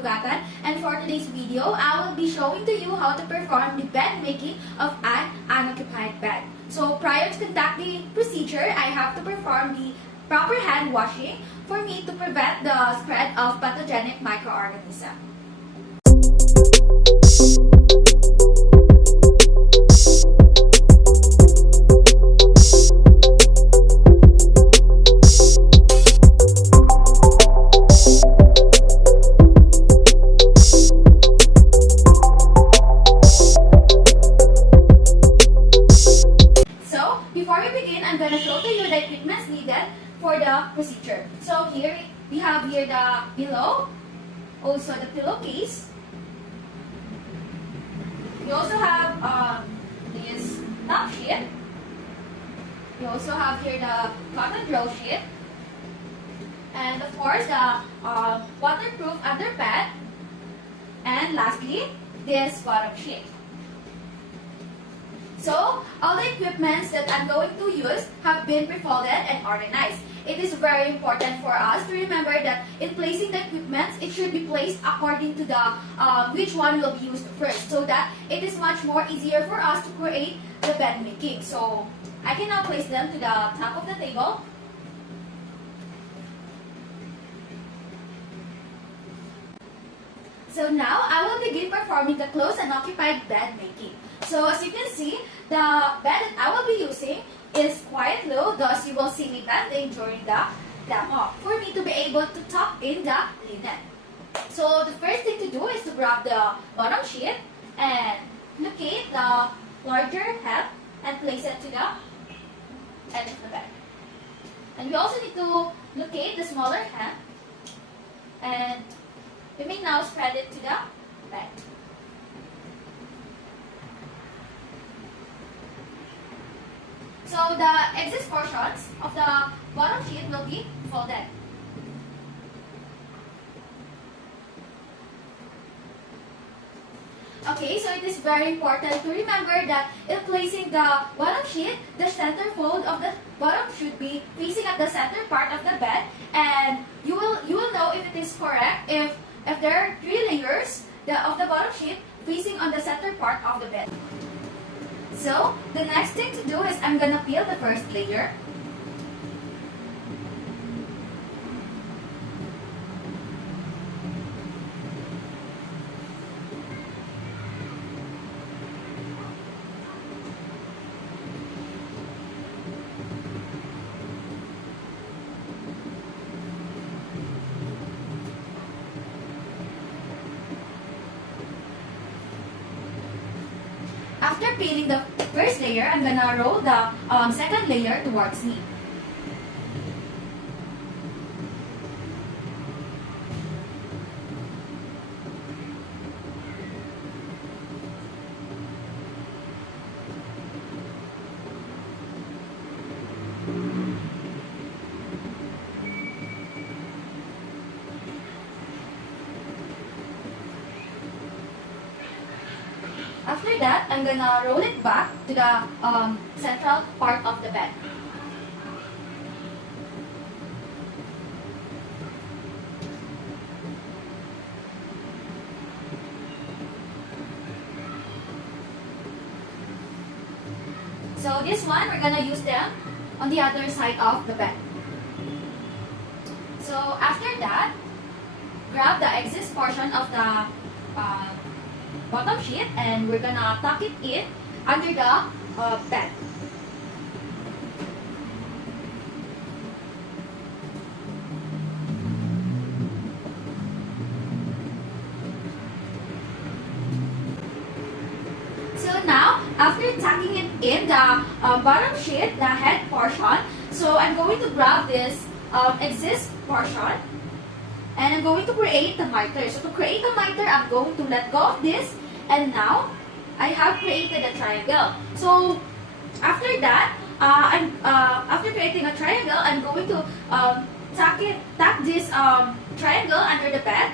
Kabugatan, and for today's video, I will be showing to you how to perform the bed making of an unoccupied bed. So prior to conducting the procedure, I have to perform the proper hand washing for me to prevent the spread of pathogenic microorganisms. Before we begin, I'm going to show to you the equipment needed for the procedure. So here, we have here the pillow, also the pillowcase. We also have this top sheet. We also have here the cotton drill sheet. And of course, the waterproof underpad. And lastly, this bottom sheet. So, all the equipments that I'm going to use have been pre-folded and organized. It is very important for us to remember that in placing the equipments, it should be placed according to the which one will be used first, so that it is much more easier for us to create the bed making. So, I can now place them to the top of the table. So now, I will begin performing the closed and occupied bed making. So as you can see, the bed that I will be using is quite low, thus you will see me bending during the demo for me to be able to tuck in the linen. So the first thing to do is to grab the bottom sheet and locate the larger hem and place it to the edge of the bed. And we also need to locate the smaller hem and we may now spread it to the bed. So the excess portions of the bottom sheet will be folded. Okay, so it is very important to remember that in placing the bottom sheet, the center fold of the bottom should be facing at the center part of the bed, and you will know if it is correct if there are 3 layers of the bottom sheet facing on the center part of the bed. So, the next thing to do is I'm gonna peel the first layer. After peeling the first layer, I'm gonna roll the second layer towards me. After that, I'm gonna roll it back to the central part of the bed. So this one, we're gonna use them on the other side of the bed. So after that, grab the excess portion of the bottom sheet and we're gonna tuck it in under the bed. So now, after tucking it in the bottom sheet, the head portion, so I'm going to grab this excess portion and I'm going to create the miter. So to create the miter, I'm going to let go of this. And now, I have created a triangle. So after that, after creating a triangle, I'm going to tuck this triangle under the bed.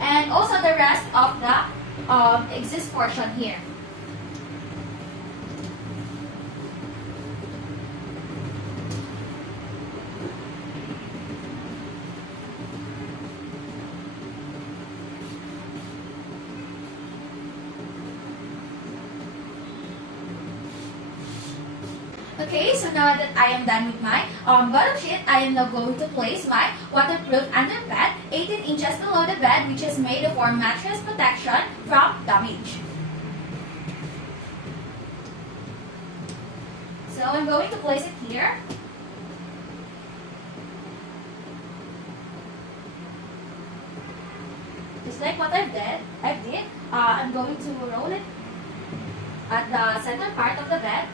And also the rest of the exist portion here. Okay, so now that I am done with my bottom sheet, I am now going to place my waterproof underpad 18 inches below the bed, which is made for mattress protection from damage. So I'm going to place it here. Just like what I did, I'm going to roll it at the center part of the bed.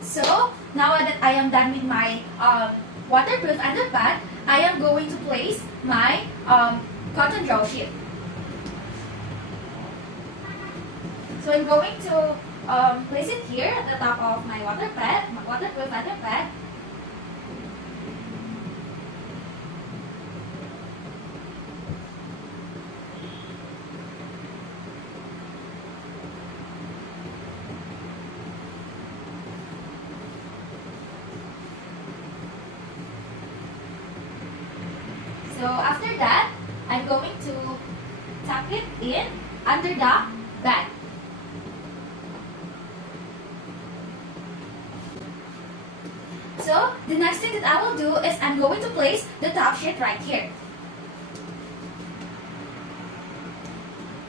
So, now that I am done with my waterproof underpad, I am going to place my cotton draw sheet. So, I'm going to place it here at the top of my waterproof underpad. So after that, I'm going to tuck it in under the bed. So the next thing that I will do is I'm going to place the top sheet right here.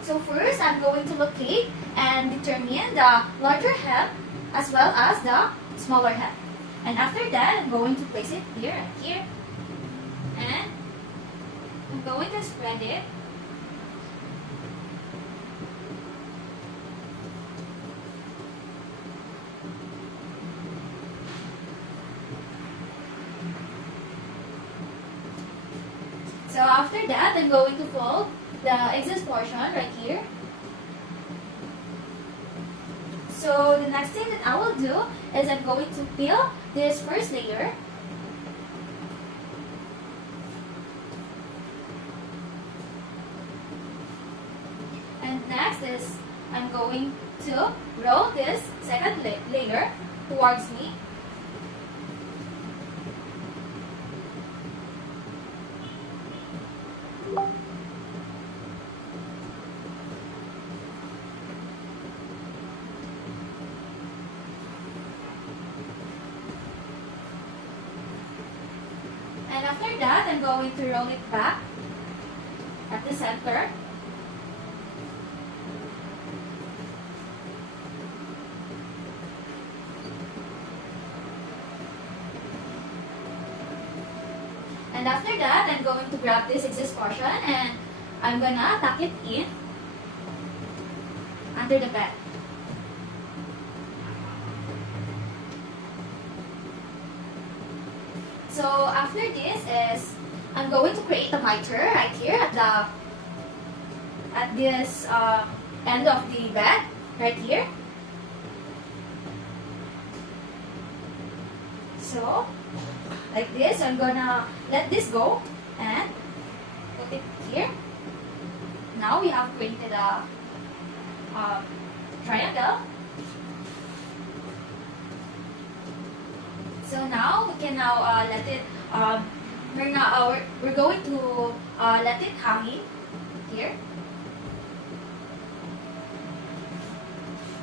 So first, I'm going to locate and determine the larger hem as well as the smaller hem. And after that, I'm going to place it here and here. And I'm going to spread it. So after that, I'm going to fold the excess portion right here. So the next thing that I will do is I'm going to peel this first layer. And next is I'm going to roll this second layer towards me. And after that, I'm going to roll it back at the center. And after that, I'm going to grab this excess portion and I'm gonna tuck it in under the bed. So after this is I'm going to create a miter right here at this end of the bed right here. So like this, I'm gonna let this go and put it here. Now we have created a triangle. So now we can let it. We're going to let it hang here.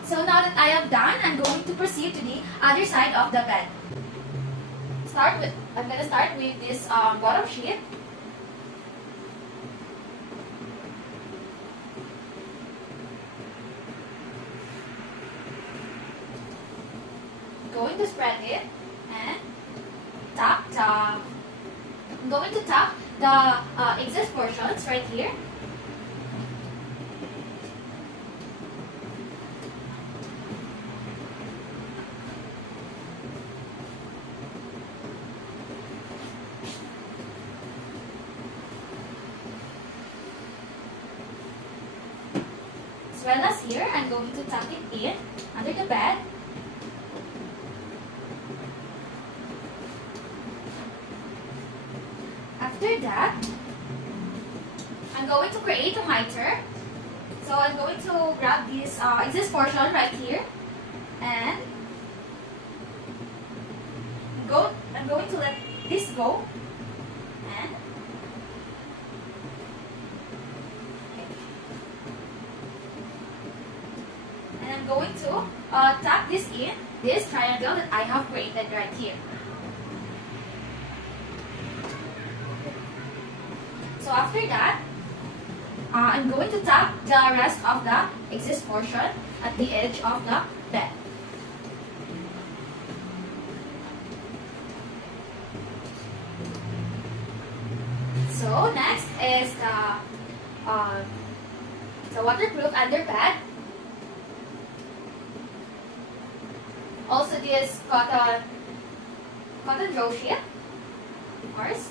So now that I am done, I'm going to proceed to the other side of the bed. I'm gonna start with this bottom sheet. Going to spread it and I'm going to tuck the excess portions right here. As well as here, I'm going to tuck it in under the bed. After that, I'm going to create a miter. So I'm going to grab this excess portion right here and go I'm going to let this go. And I'm going to tuck this in, this triangle that I have created right here. So after that, I'm going to tuck the rest of the excess portion at the edge of the bed. So next is the waterproof underbed. Also this cotton roll sheet, of course.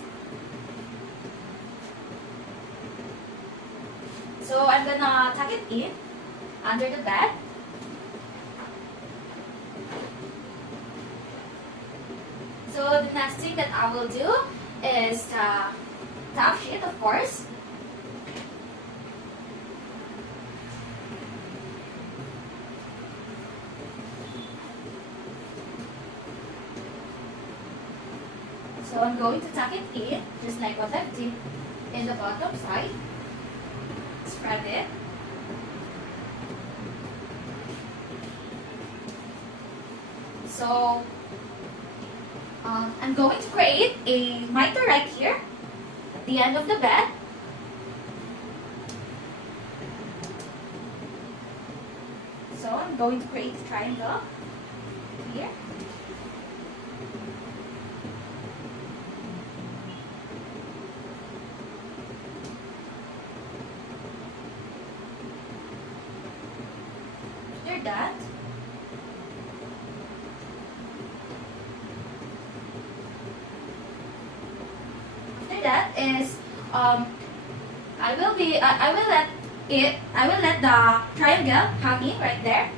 So I'm gonna tuck it in under the bed. So the next thing that I will do is the top sheet, of course. So I'm going to tuck it in, just like what I did in the bottom side. Spread it. So I'm going to create a miter right here at the end of the bed. So I'm going to create a triangle here. After that, is I will let the triangle hanging right there,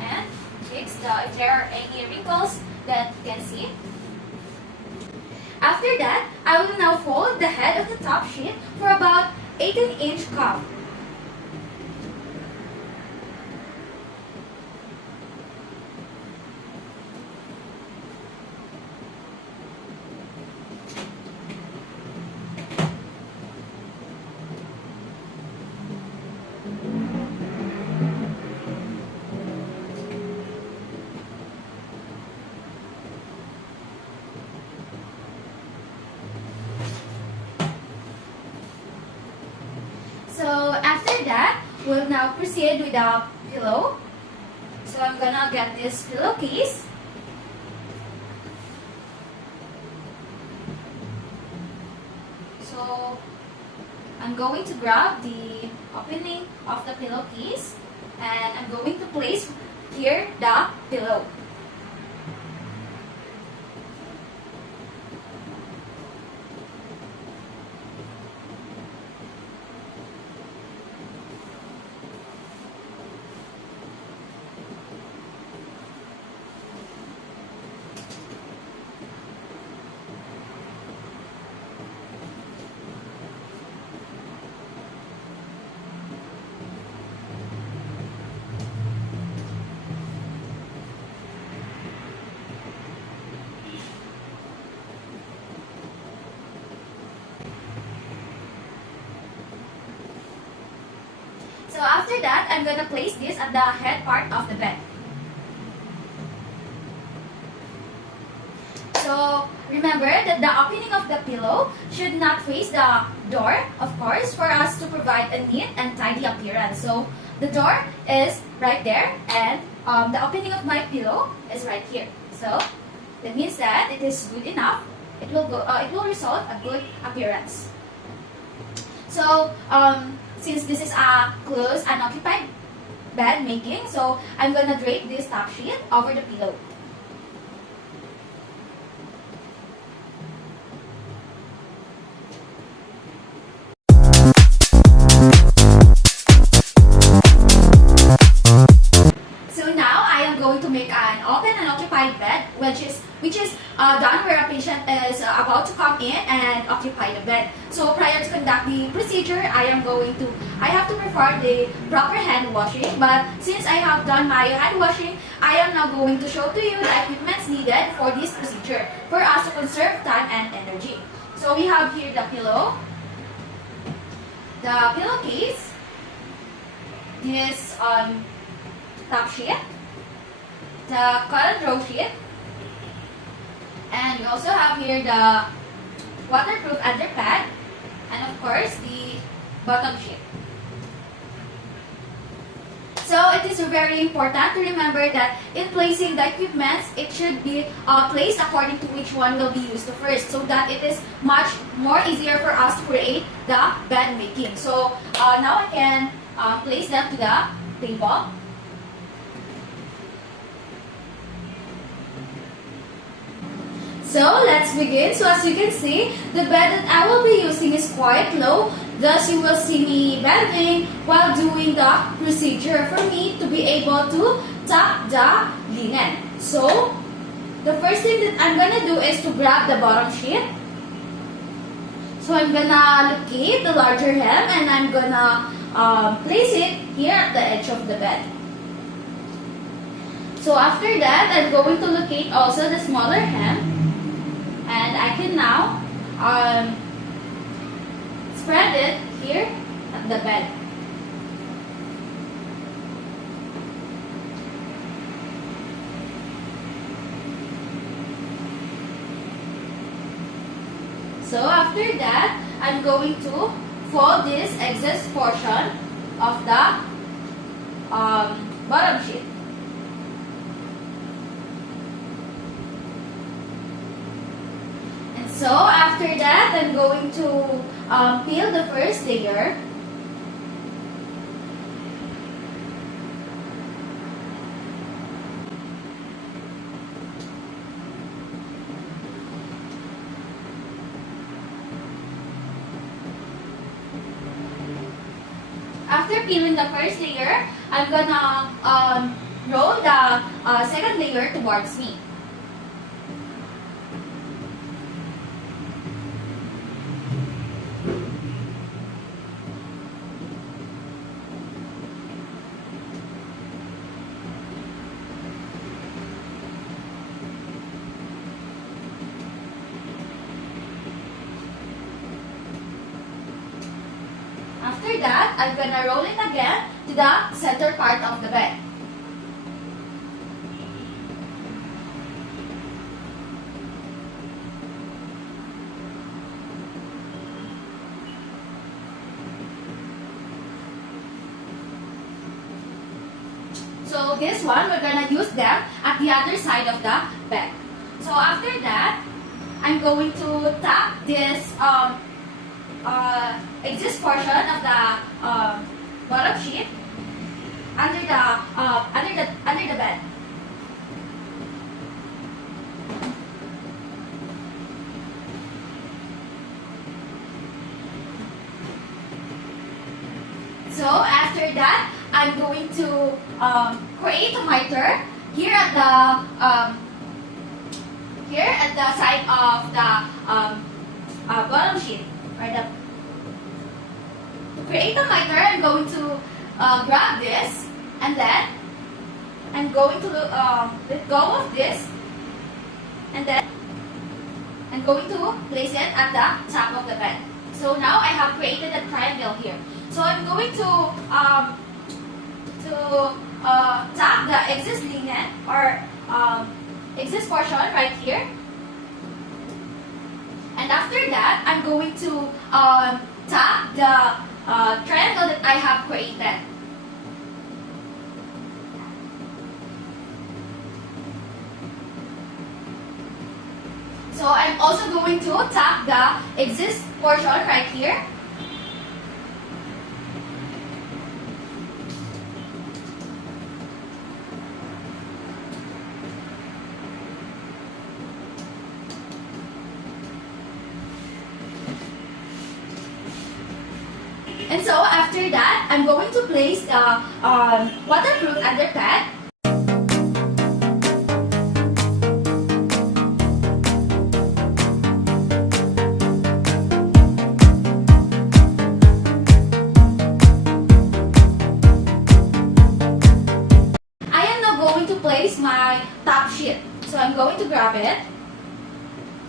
and fix if there are any wrinkles that you can see. After that, I will now fold the head of the top sheet for about 18-inch cuff. So after that, we'll now proceed with the pillow. So I'm gonna get this pillowcase. So I'm going to grab the opening of the pillowcase and I'm going to place here the pillow. So after that, I'm going to place this at the head part of the bed. So remember that the opening of the pillow should not face the door, of course, for us to provide a neat and tidy appearance. So the door is right there and the opening of my pillow is right here. So that means that it is good enough. It will result a good appearance. So since this is a closed and occupied bed making, so I'm gonna drape this top sheet over the pillow. So now I am going to make an open and occupied bed, which is done where a patient patient is about to come in and occupy the bed. So prior to conduct the procedure, I have to perform the proper hand washing. But since I have done my hand washing, I am now going to show to you the equipments needed for this procedure for us to conserve time and energy. So we have here the pillowcase, this top sheet, the cotton row sheet, and we also have here the waterproof underpad, and of course the bottom sheet. So it is very important to remember that in placing the equipments, it should be placed according to which one will be used first, so that it is much more easier for us to create the bed making. So now I can place them to the table. So let's begin. So as you can see, the bed that I will be using is quite low. Thus you will see me bending while doing the procedure for me to be able to tuck the linen. So the first thing that I'm gonna do is to grab the bottom sheet. So I'm gonna locate the larger hem and I'm gonna place it here at the edge of the bed. So after that, I'm going to locate also the smaller hem. And I can now spread it here at the bed. So after that, I'm going to fold this excess portion of the bottom sheet. So after that, I'm going to peel the first layer. After peeling the first layer, I'm gonna roll the second layer towards me. After that, I'm gonna roll it again to the center part of the bed. So this one, we're gonna use them at the other side of the bed. So after that, I'm going to tuck this exist portion of the bottom sheet under the bed. So after that, I'm going to create a miter here at the side of the bottom sheet. To create a miter, I'm going to grab this, and then I'm going to let go of this, and then I'm going to place it at the top of the bed. So now I have created a triangle here. So I'm going to tuck the excess linen or excess portion right here. And after that, I'm going to tuck the triangle that I have created. So I'm also going to tuck the excess portion right here. And so after that, I'm going to place the waterproof underpad. place my top sheet. So I'm going to grab it.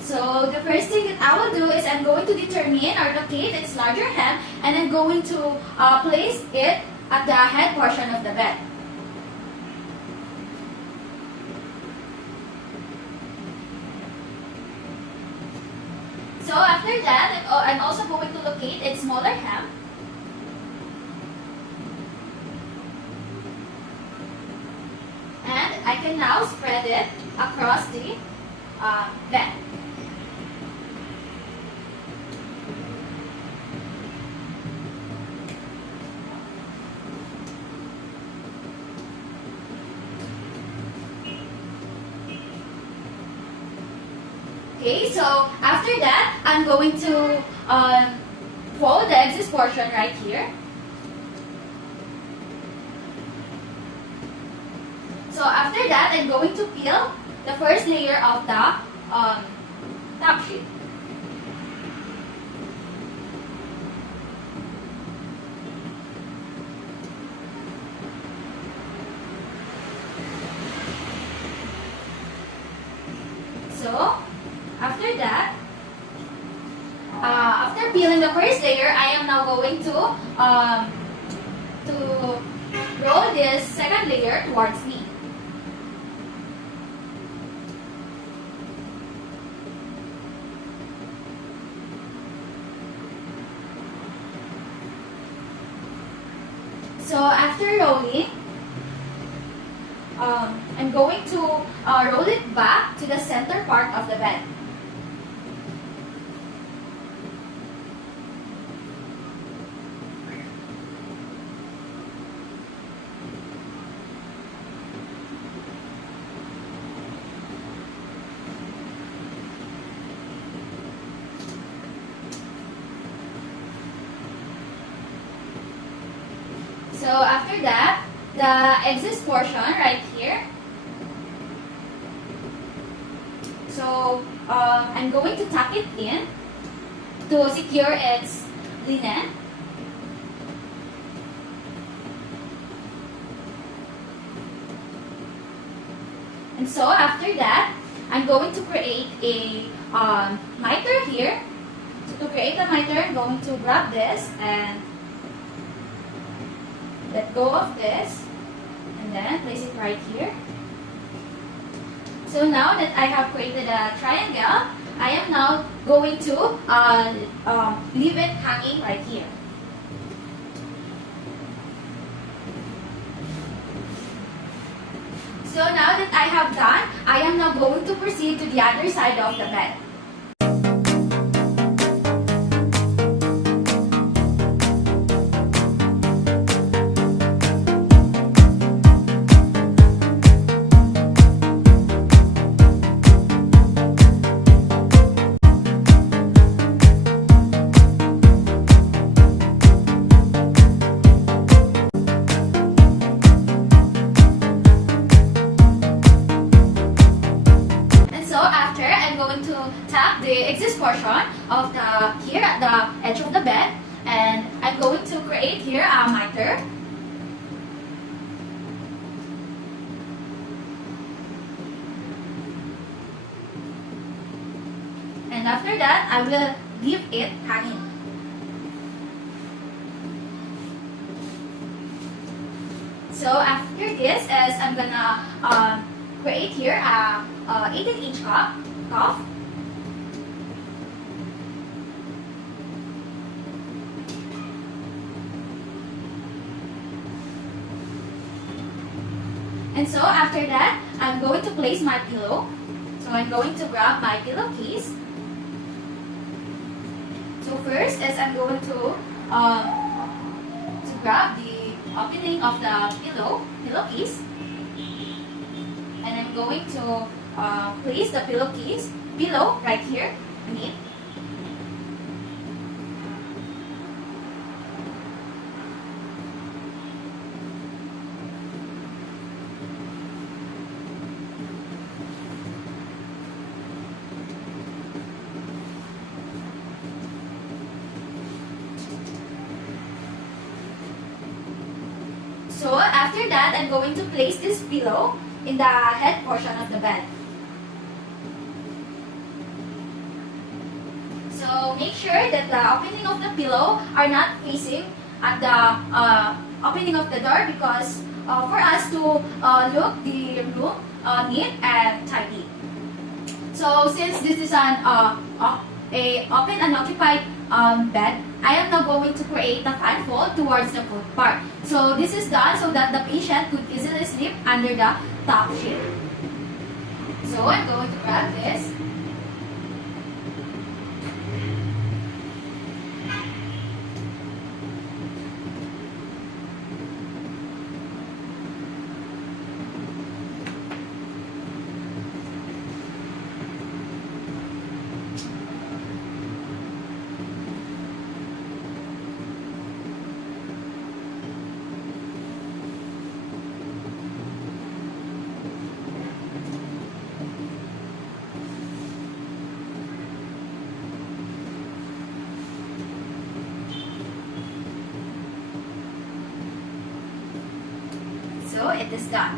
So the first thing that I will do is I'm going to determine or locate its larger hem, and I'm going to place it at the head portion of the bed. So after that, I'm also going to locate its smaller hem. And I can now spread it across the bed. Okay, so after that, I'm going to fold the excess portion right here. So after that, I'm going to peel the first layer of the top sheet. So after that, after peeling the first layer, I am now going to roll this second layer towards me. So after rolling, I'm going to roll it back to the center part of the bed. So after that, the excess portion right here. So I'm going to tuck it in to secure its linen. And so after that, I'm going to create a miter here. So to create a miter, I'm going to grab this and let go of this, and then place it right here. So now that I have created a triangle, I am now going to leave it hanging right here. So now that I have done, I am now going to proceed to the other side of the bed. Tap the excess portion of the here at the edge of the bed, and I'm going to create here a miter. And after that, I will leave it hanging. So after this, is I'm gonna create here a 18-inch cuff. And so after that, I'm going to place my pillow. So I'm going to grab my pillowcase. So first is I'm going to grab the opening of the pillowcase, and I'm going to place the pillow right here beneath. So after that, I'm going to place this pillow in the head portion of the bed. So make sure that the opening of the pillow are not facing at the opening of the door, because for us to look the room neat and tidy. So since this is an open and occupied bed, I am now going to create a fan fold towards the foot part. So this is done so that the patient could easily sleep under the top sheet. So I'm going to grab this. So it is done.